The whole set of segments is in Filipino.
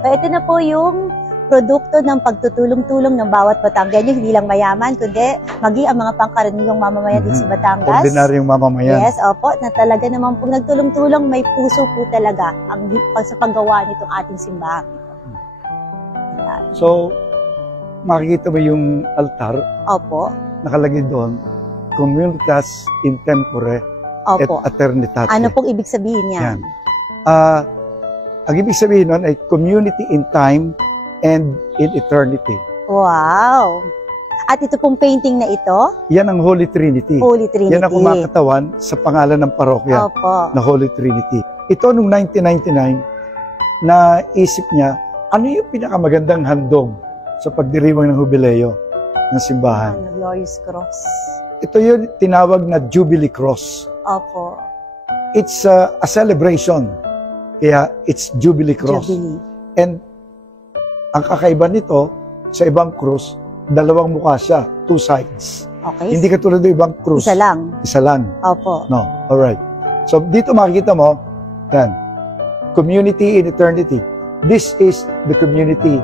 So ito na po yung produkto ng pagtutulong-tulong ng bawat Batanggenyo, hindi lang mayaman, kundi maging ang mga pangkaraniwang mamamayan dito sa Batangas. Ordinaryong mamamayan. Yes, opo, na talaga naman po nagtulong-tulong, may puso po talaga ang sa paggawa nitong ating simbahan. So, makikita mo yung altar, Opo. nakalagay doon, Communitas in Tempore et Opo. Aeternitate. Ano pong ibig sabihin yan? Yan. Ang ibig sabihin nun ay community in time and in eternity. Wow! At ito pong painting na ito? Yan ang Holy Trinity. Holy Trinity. Yan ang kumakatawan sa pangalan ng parokya na Holy Trinity. Ito noong 1999, naisip niya, ano yung pinakamagandang handog sa pagdiriwang ng jubileo ng simbahan? Ang Glorious Cross. Ito yung tinawag na Jubilee Cross. Opo. It's a celebration. Kaya it's Jubilee Cross. Jubilee. And ang kakaiba nito, sa ibang cross, dalawang mukha siya, two sides. Okay. Hindi katulad ng ibang cross. Isa lang. Isa lang. Opo. No, alright. So dito makikita mo, yan, community in eternity. This is the community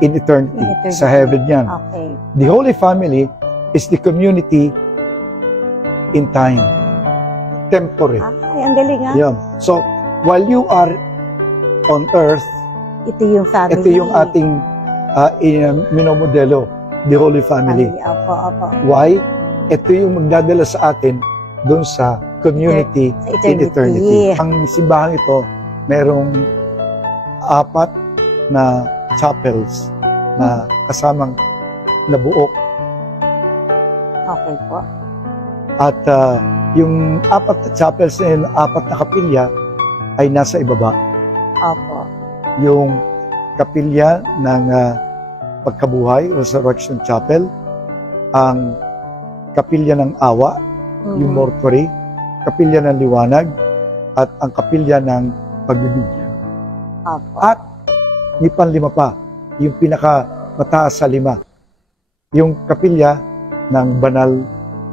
in eternity. Sa heaven yan. Okay. The Holy Family is the community in time. Temporary. Ay, ang galing ha? Yeah. So, while you are on earth, Ito yung family. ito yung ating minomodelo, the Holy Family. Opo, opo. Why? Ito yung magdadala sa atin doon sa community in eternity. Ang simbahan ito, merong 4 na chapels na kasamang nabuo. Okay po. At yung 4 na chapels na yun, 4 na kapilya, ay nasa ibaba. Opo. Yung kapilya ng pagkabuhay, Resurrection Chapel, ang kapilya ng awa, yung mortuary, kapilya ng liwanag, at ang kapilya ng pagbibigyan. Opo. At may panlima pa, yung pinaka mataas sa 5, yung kapilya ng banal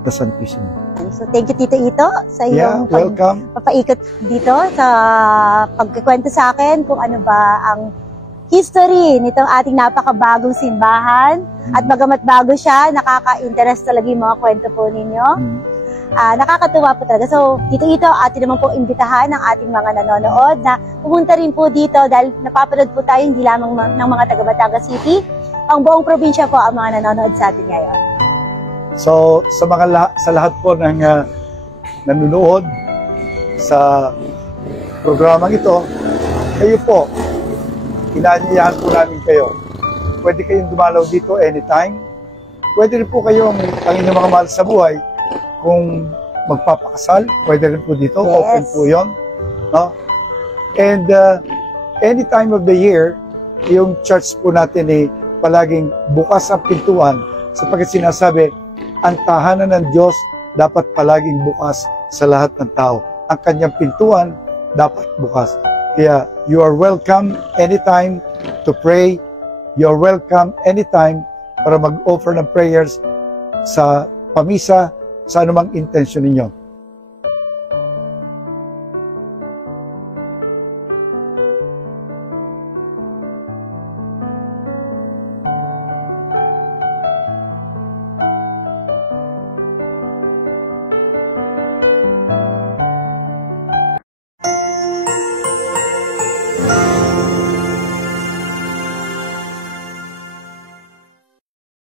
na Santisimo. So thank you Tito Ito sa iyong welcome. papaikot dito sa pagkikwento sa akin kung ano ba ang history nitong ating napakabagong simbahan. At bagamat bago siya, nakaka-interest talaga yung mga kwento po ninyo. Nakakatuwa po talaga. So, Tito Ito, atin naman po imbitahan ng ating mga nanonood na pumunta rin po dito dahil napapanood po tayo hindi lamang ng mga taga Batangas City, ang buong probinsya po ang mga nanonood sa atin ngayon. So, sa lahat po ng nanonood sa programang ito, kayo po, inaanyayahan po namin kayo. Pwede kayong dumalaw dito anytime. Pwede rin po kayong, ang inyong mga mahal sa buhay, kung magpapakasal, pwede rin po dito. Yes. Open po yun. No? And any time of the year, yung church po natin ay palaging bukas ang pintuan sapagkat sinasabi, ang tahanan ng Diyos dapat palaging bukas sa lahat ng tao. Ang kanyang pintuan dapat bukas. Kaya you are welcome anytime to pray. You are welcome anytime para mag-offer ng prayers sa pamisa, sa anumang intensyon ninyo.